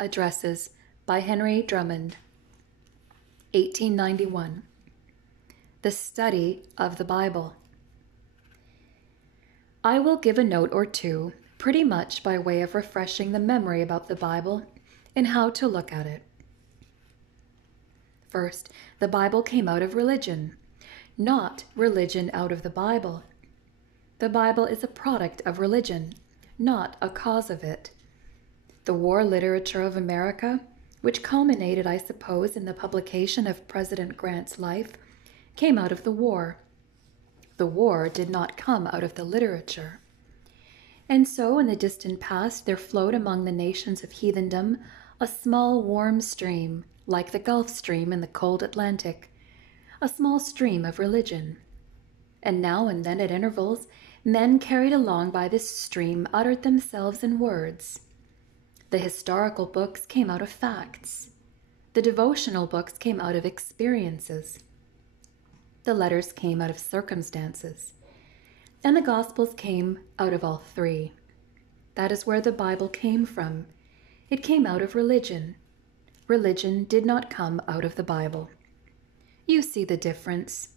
Addresses by Henry Drummond, 1891. The Study of the Bible. I will give a note or two, pretty much by way of refreshing the memory about the Bible and how to look at it. First, the Bible came out of religion, not religion out of the Bible. The Bible is a product of religion, not a cause of it. The war literature of America, which culminated, I suppose, in the publication of President Grant's life, came out of the war. The war did not come out of the literature. And so, in the distant past, there flowed among the nations of heathendom a small warm stream, like the Gulf Stream in the cold Atlantic, a small stream of religion. And now and then at intervals, men carried along by this stream uttered themselves in words. The historical books came out of facts. The devotional books came out of experiences. The letters came out of circumstances. And the Gospels came out of all three. That is where the Bible came from. It came out of religion. Religion did not come out of the Bible. You see the difference.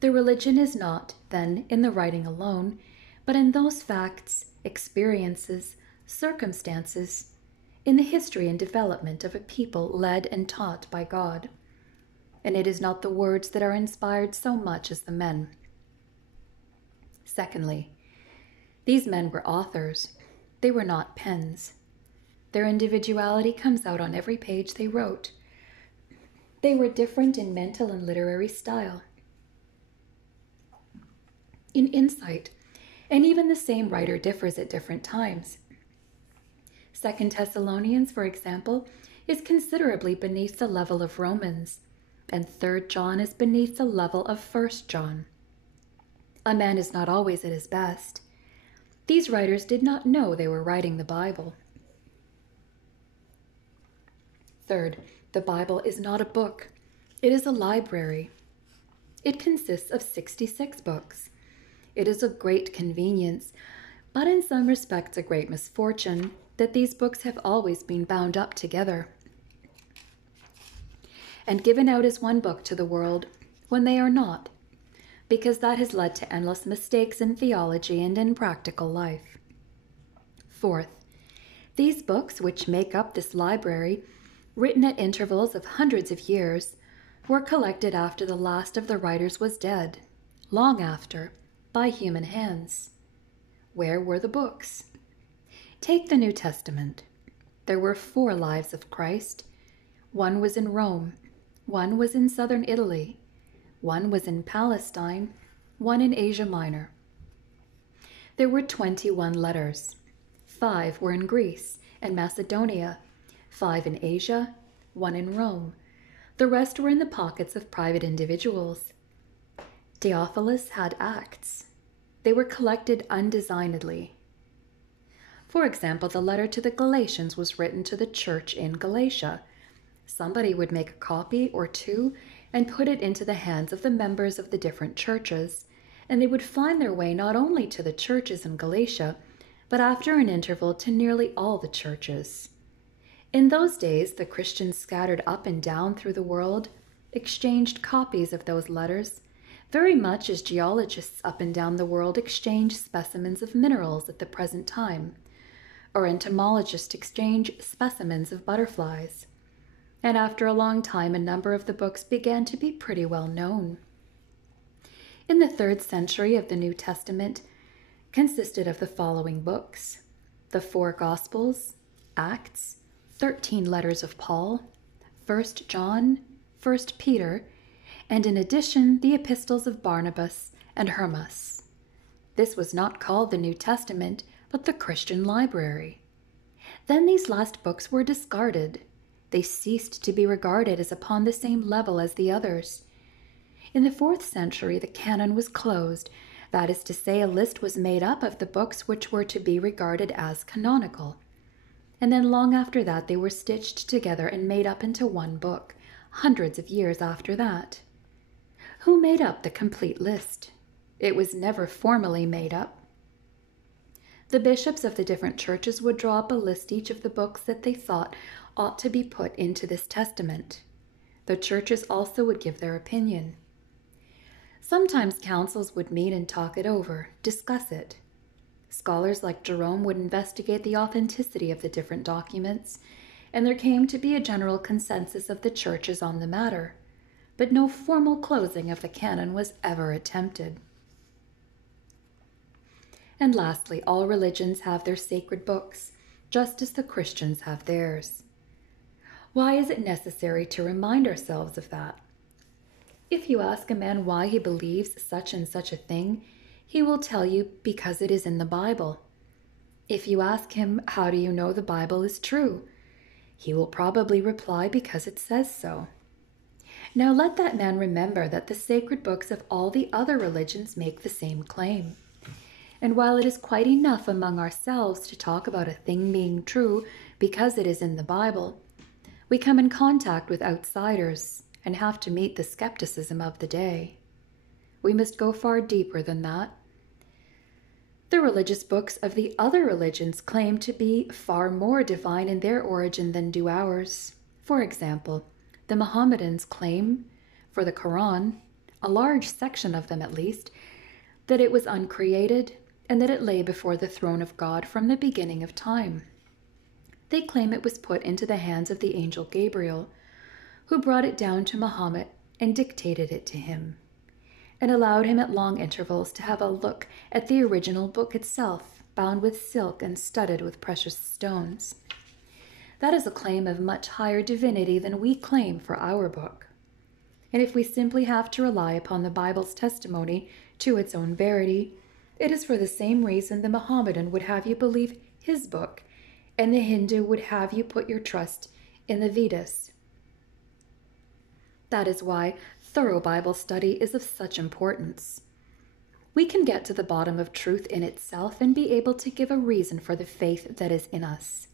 The religion is not, then, in the writing alone, but in those facts, experiences, circumstances, in the history and development of a people led and taught by God. And it is not the words that are inspired so much as the men. Secondly, these men were authors. They were not pens. Their individuality comes out on every page they wrote. They were different in mental and literary style, in insight, and even the same writer differs at different times. 2 Thessalonians, for example, is considerably beneath the level of Romans, and 3 John is beneath the level of 1 John. A man is not always at his best. These writers did not know they were writing the Bible. Third, the Bible is not a book. It is a library. It consists of 66 books. It is a great convenience, but in some respects a great misfortune, that these books have always been bound up together and given out as one book to the world when they are not, because that has led to endless mistakes in theology and in practical life. Fourth, these books, which make up this library, written at intervals of hundreds of years, were collected after the last of the writers was dead, long after, by human hands. Where were the books? Take the New Testament. There were 4 lives of Christ. One was in Rome. One was in southern Italy. One was in Palestine. One in Asia Minor. There were 21 letters. 5 were in Greece and Macedonia, 5 in Asia, 1 in Rome. The rest were in the pockets of private individuals. Theophilus had Acts. They were collected undesignedly. For example, the letter to the Galatians was written to the church in Galatia. Somebody would make a copy or 2 and put it into the hands of the members of the different churches, and they would find their way not only to the churches in Galatia, but after an interval to nearly all the churches. In those days, the Christians scattered up and down through the world exchanged copies of those letters, very much as geologists up and down the world exchange specimens of minerals at the present time, or entomologists exchange specimens of butterflies. And after a long time, a number of the books began to be pretty well known. In the 3rd century of the New Testament consisted of the following books: the 4 Gospels, Acts, 13 letters of Paul, 1 John, 1 Peter, and in addition the epistles of Barnabas and Hermas. This was not called the New Testament, but the Christian library. Then these last books were discarded. They ceased to be regarded as upon the same level as the others. In the 4th century, the canon was closed. That is to say, a list was made up of the books which were to be regarded as canonical. And then long after that, they were stitched together and made up into one book, hundreds of years after that. Who made up the complete list? It was never formally made up. The bishops of the different churches would draw up a list each of the books that they thought ought to be put into this testament. The churches also would give their opinion. Sometimes councils would meet and talk it over, discuss it. Scholars like Jerome would investigate the authenticity of the different documents, and there came to be a general consensus of the churches on the matter, but no formal closing of the canon was ever attempted. And lastly, all religions have their sacred books, just as the Christians have theirs. Why is it necessary to remind ourselves of that? If you ask a man why he believes such and such a thing, he will tell you because it is in the Bible. If you ask him, how do you know the Bible is true? He will probably reply, because it says so. Now let that man remember that the sacred books of all the other religions make the same claim. And while it is quite enough among ourselves to talk about a thing being true because it is in the Bible, we come in contact with outsiders and have to meet the skepticism of the day. We must go far deeper than that. The religious books of the other religions claim to be far more divine in their origin than do ours. For example, the Mohammedans claim, for the Quran, a large section of them at least, that it was uncreated and that it lay before the throne of God from the beginning of time. They claim it was put into the hands of the angel Gabriel, who brought it down to Muhammad and dictated it to him, and allowed him at long intervals to have a look at the original book itself, bound with silk and studded with precious stones. That is a claim of much higher divinity than we claim for our book. And if we simply have to rely upon the Bible's testimony to its own verity, it is for the same reason the Mohammedan would have you believe his book, and the Hindu would have you put your trust in the Vedas. That is why thorough Bible study is of such importance. We can get to the bottom of truth in itself and be able to give a reason for the faith that is in us.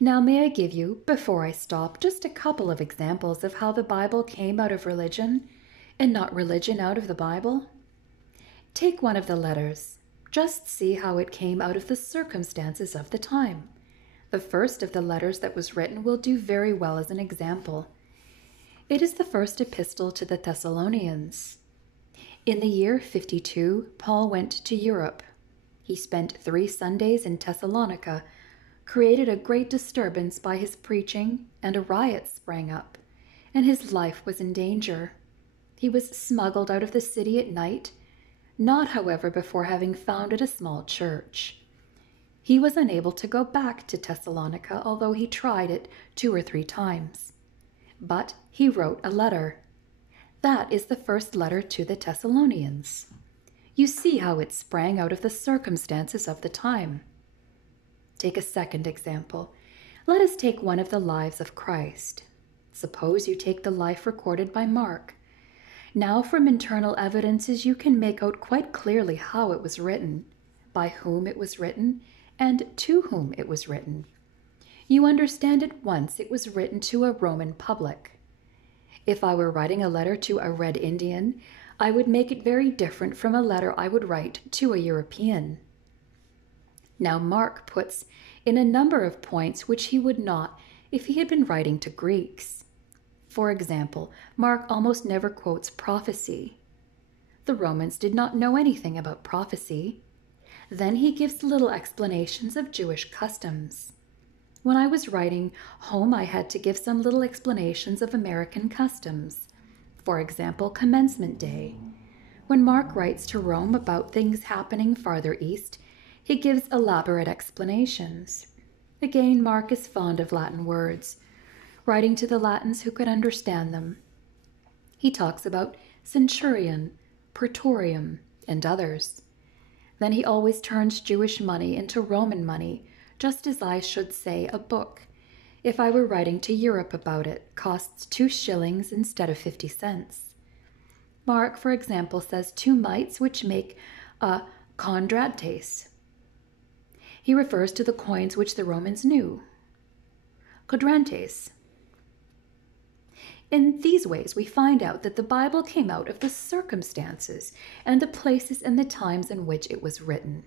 Now may I give you, before I stop, just a couple of examples of how the Bible came out of religion and not religion out of the Bible? Take one of the letters. Just see how it came out of the circumstances of the time. The first of the letters that was written will do very well as an example. It is the first epistle to the Thessalonians. In the year 52, Paul went to Europe. He spent 3 Sundays in Thessalonica, created a great disturbance by his preaching, and a riot sprang up, and his life was in danger. He was smuggled out of the city at night, not, however, before having founded a small church. He was unable to go back to Thessalonica, although he tried it 2 or 3 times. But he wrote a letter. That is the first letter to the Thessalonians. You see how it sprang out of the circumstances of the time. Take a second example. Let us take one of the lives of Christ. Suppose you take the life recorded by Mark. Now from internal evidences you can make out quite clearly how it was written, by whom it was written, and to whom it was written. You understand at once it was written to a Roman public. If I were writing a letter to a Red Indian, I would make it very different from a letter I would write to a European. Now Mark puts in a number of points which he would not if he had been writing to Greeks. For example, Mark almost never quotes prophecy. The Romans did not know anything about prophecy. Then he gives little explanations of Jewish customs. When I was writing home, I had to give some little explanations of American customs. For example, Commencement Day. When Mark writes to Rome about things happening farther east, he gives elaborate explanations. Again, Mark is fond of Latin words, writing to the Latins who could understand them. He talks about centurion, praetorium, and others. Then he always turns Jewish money into Roman money, just as I should say a book, if I were writing to Europe about it, costs 2 shillings instead of 50 cents. Mark, for example, says 2 mites, which make a quadrantes. He refers to the coins which the Romans knew, quadrantes. In these ways, we find out that the Bible came out of the circumstances and the places and the times in which it was written.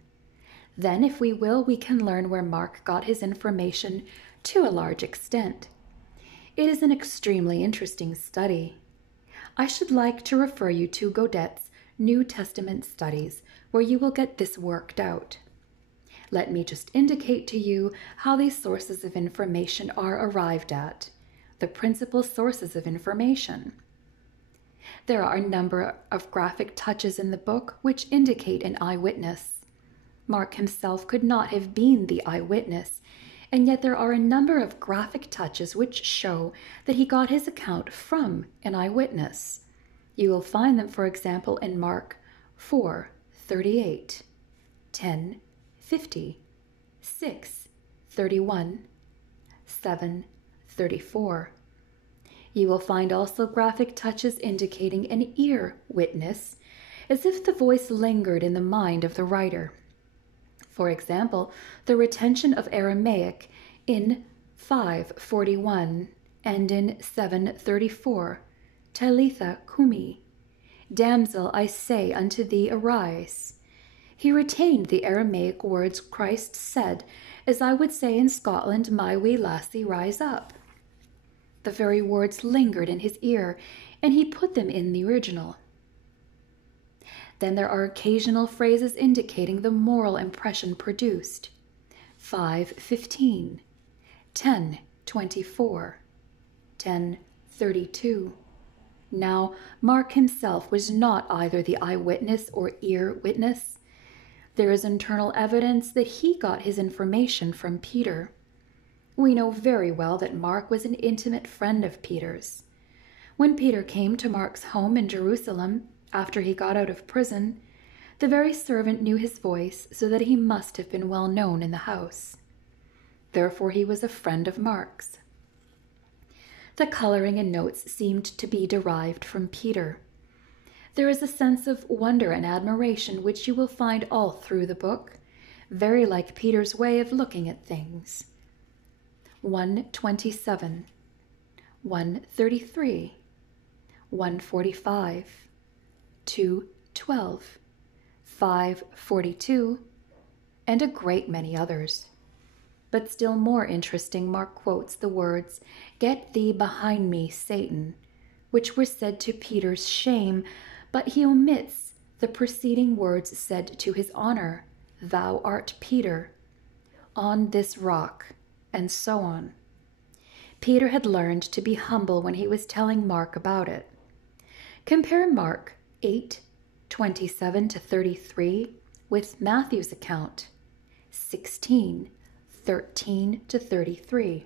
Then, if we will, we can learn where Mark got his information to a large extent. It is an extremely interesting study. I should like to refer you to Godet's New Testament Studies, where you will get this worked out. Let me just indicate to you how these sources of information are arrived at, the principal sources of information. There are a number of graphic touches in the book which indicate an eyewitness. Mark himself could not have been the eyewitness, and yet there are a number of graphic touches which show that he got his account from an eyewitness. You will find them, for example, in Mark 4:38, 10:50, 6:31, 7:34. You will find also graphic touches indicating an ear witness, as if the voice lingered in the mind of the writer. For example, the retention of Aramaic in 5:41 and in 7:34, Talitha cumi, damsel, I say unto thee, arise. He retained the Aramaic words Christ said, as I would say in Scotland, my wee lassie, rise up. The very words lingered in his ear, and he put them in the original. Then there are occasional phrases indicating the moral impression produced. 5:15, 10:24, 10:32. Now, Mark himself was not either the eyewitness or ear witness. There is internal evidence that he got his information from Peter. We know very well that Mark was an intimate friend of Peter's. When Peter came to Mark's home in Jerusalem, after he got out of prison, the very servant knew his voice, so that he must have been well known in the house. Therefore he was a friend of Mark's. The coloring and notes seemed to be derived from Peter. There is a sense of wonder and admiration which you will find all through the book, very like Peter's way of looking at things. 1:27, 1:33, 1:45, 2:12, 5:42, and a great many others. But still more interesting, Mark quotes the words, "Get thee behind me, Satan," which were said to Peter's shame, but he omits the preceding words said to his honor, "Thou art Peter, on this rock," and so on. Peter had learned to be humble when he was telling Mark about it. Compare Mark 8:27-33 with Matthew's account 16:13-33.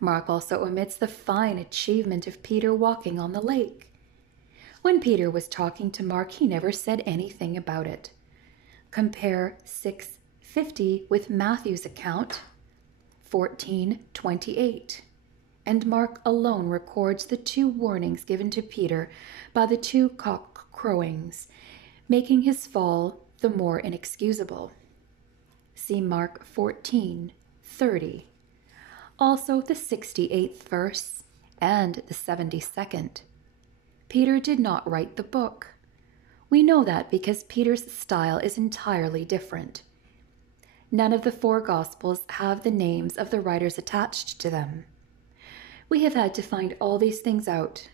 Mark also omits the fine achievement of Peter walking on the lake. When Peter was talking to Mark, he never said anything about it. Compare 6:50 with Matthew's account 14:28. And Mark alone records the two warnings given to Peter by the two cock crowings, making his fall the more inexcusable. See Mark 14:30. Also the 68th verse and the 72nd. Peter did not write the book. We know that because Peter's style is entirely different. None of the four Gospels have the names of the writers attached to them. We have had to find all these things out,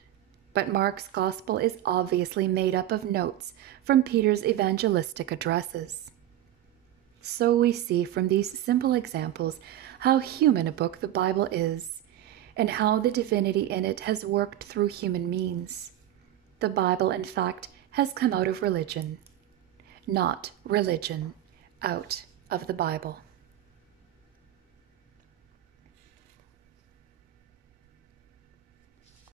but Mark's Gospel is obviously made up of notes from Peter's evangelistic addresses. So we see from these simple examples how human a book the Bible is, and how the divinity in it has worked through human means. The Bible, in fact, has come out of religion, not religion out of the Bible.